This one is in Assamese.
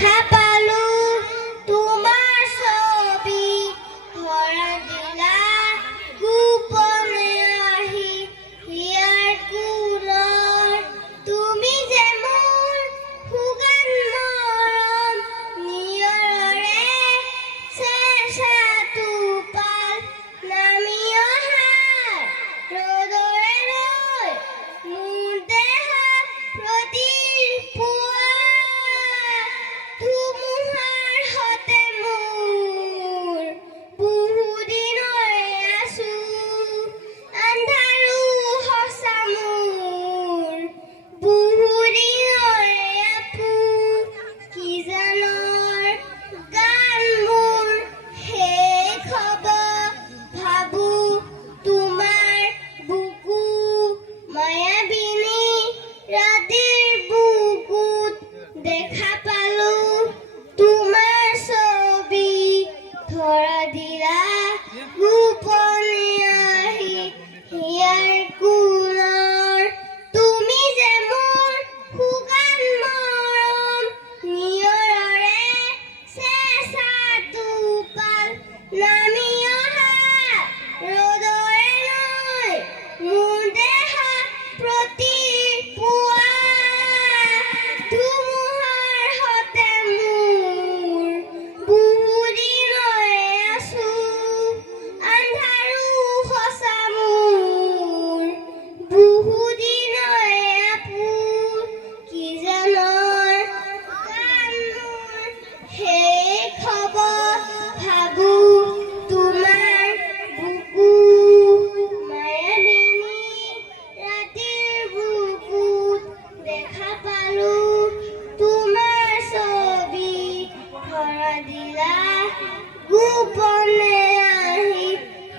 দেখা পালো তোমাৰ ছবি ধৰা দিলা গোপনে আহি হিয়াৰ কুলৰ তুমি যে মোৰ সুগান মৰম নিয়ৰৰে চেঁচা টোপাল নামি অহা ৰ'দৰে ৰৈ মোৰ দেহত প্ৰতিপুৱা ধুমুহাৰ সতে মোৰ বহুদিনৰে আছো আন্ধাৰো সঁচা মোৰ বহুদিনৰে আপো কি জানৰ গান মোৰ শেষ হ'ব ভাবো তোমাৰ বুকু মায়াবিনী ৰাতিৰ বুকুত দেখা পালো তোমাৰ ছবি ধৰা দিলা গোপনে আহি হিয়াৰ কুলৰ তুমি যে মোৰ সুগান মৰম নিয়ৰৰে চেঁচা টোপাল নামি অহা ৰ'দৰে ৰৈ মোৰ দেহত প্ৰতিপুৱা ধুমুহাৰ সতে মোৰ বহুদিনৰে আছো আন্ধাৰো সঁচা মোৰ বহুদিনৰে আপো কি জানৰ গান মোৰ শেষ হ'ব ভাবো তোমাৰ বুকু মায়াবিনী ৰাতিৰ বুকুত দেখা পালো তোমাৰ ছবি ধৰা দিলা গোপনে